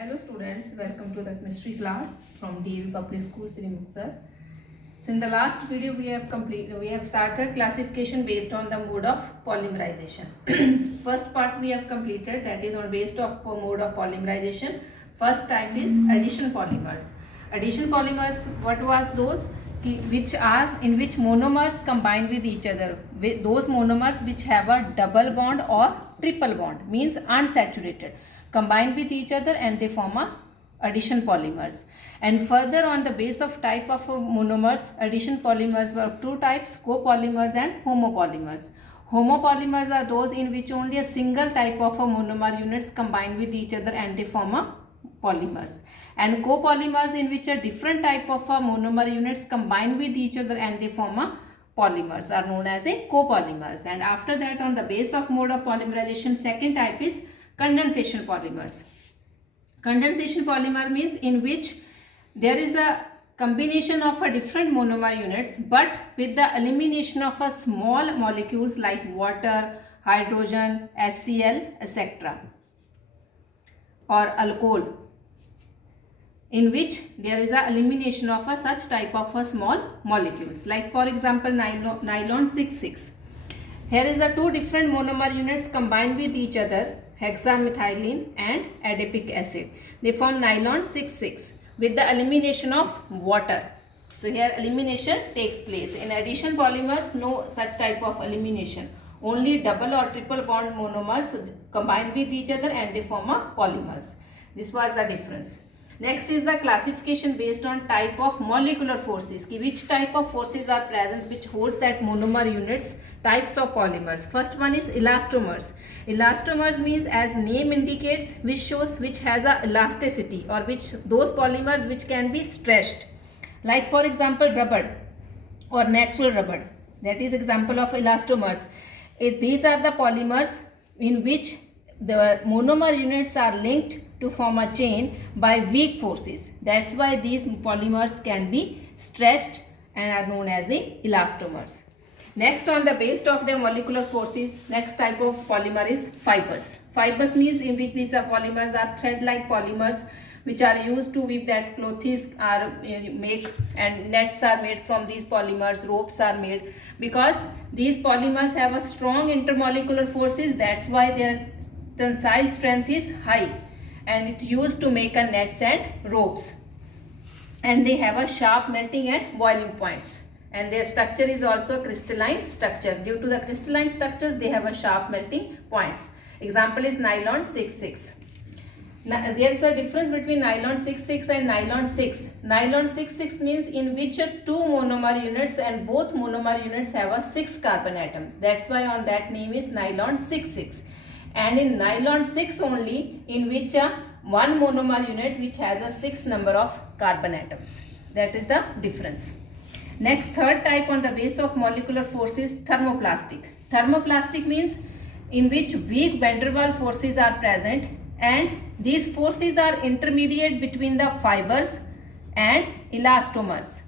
Hello students, welcome to the chemistry class from DAV Public School, Sri Muksar. So in the last video we have started classification based on the mode of polymerization. First part we have completed, that is on based of mode of polymerization. First type is addition polymers. Addition polymers, what was those? Which are in which monomers combine with each other. Those monomers which have a double bond or triple bond, means unsaturated, combine with each other and they form a addition polymers. And further, on the base of type of monomers, addition polymers were of two types, copolymers and homopolymers. Homopolymers are those in which only a single type of a monomer units combine with each other and they form a polymers. And copolymers in which a different type of a monomer units combine with each other and they form a polymers are known as a copolymers. And after that, on the base of mode of polymerization, second type is condensation polymers. Condensation polymer means in which there is a combination of a different monomer units but with the elimination of a small molecules like water, hydrogen, HCl, etc. or alcohol, in which there is a elimination of a such type of a small molecules, like for example nylon 6,6. Here is the two different monomer units combined with each other, hexamethylene and adipic acid. They form nylon 6,6 with the elimination of water. So here elimination takes place. In addition polymers, no such type of elimination. Only double or triple bond monomers combine with each other and they form a polymers. This was the difference. Next is the classification based on type of molecular forces. Which type of forces are present which holds that monomer units, types of polymers. First one is elastomers. Elastomers means, as name indicates, which shows which has a elasticity or which those polymers which can be stretched. Like for example rubber or natural rubber. That is example of elastomers. These are the polymers in which the monomer units are linked to form a chain by weak forces. That's why these polymers can be stretched and are known as the elastomers. Next, on the base of the molecular forces, next type of polymer is fibers. Fibers means in which these polymers are thread-like polymers which are used to weave that clothes are make, and nets are made from these polymers, ropes are made, because these polymers have a strong intermolecular forces. That's why their tensile strength is high and it used to make a nets and ropes, and they have a sharp melting and boiling points, and their structure is also crystalline structure. Due to the crystalline structures, they have a sharp melting points. Example is nylon 6,6. Now, there is a difference between nylon 6,6 and nylon 6. Nylon 6,6 means in which two monomer units and both monomer units have a 6 carbon atoms. That's why on that name is nylon 6,6. And in nylon 6 only, in which one monomer unit which has a 6 number of carbon atoms. That is the difference. Next, third type on the base of molecular force is thermoplastic. Thermoplastic means in which weak van der Waals forces are present, and these forces are intermediate between the fibers and elastomers.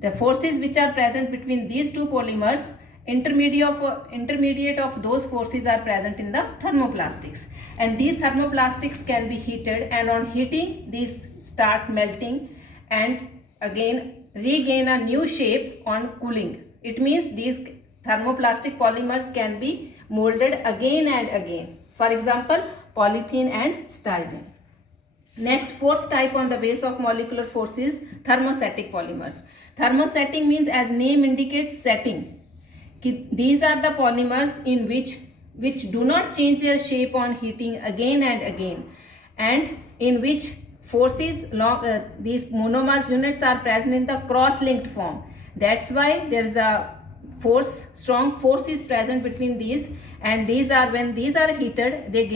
The forces which are present between these two polymers, intermediate of those forces are present in the thermoplastics, and these thermoplastics can be heated, and on heating these start melting and again regain a new shape on cooling. It means these thermoplastic polymers can be molded again and again. For example, polythene and styrene. Next, fourth type on the base of molecular force is thermostatic polymers. Thermostatic means, as name indicates, setting. These are the polymers in which do not change their shape on heating again and again, and in which forces these monomers units are present in the cross-linked form. That's why there is a strong force is present between these, and these are, when these are heated, they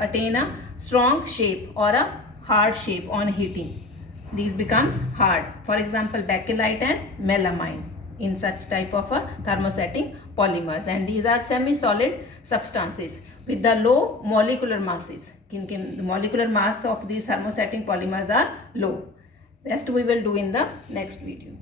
attain a strong shape or a hard shape on heating. These becomes hard. For example, bakelite and melamine in such type of a thermostatic polymers, and these are semi-solid substances with the low molecular masses. The molecular mass of these thermostatic polymers are low. Rest we will do in the next video.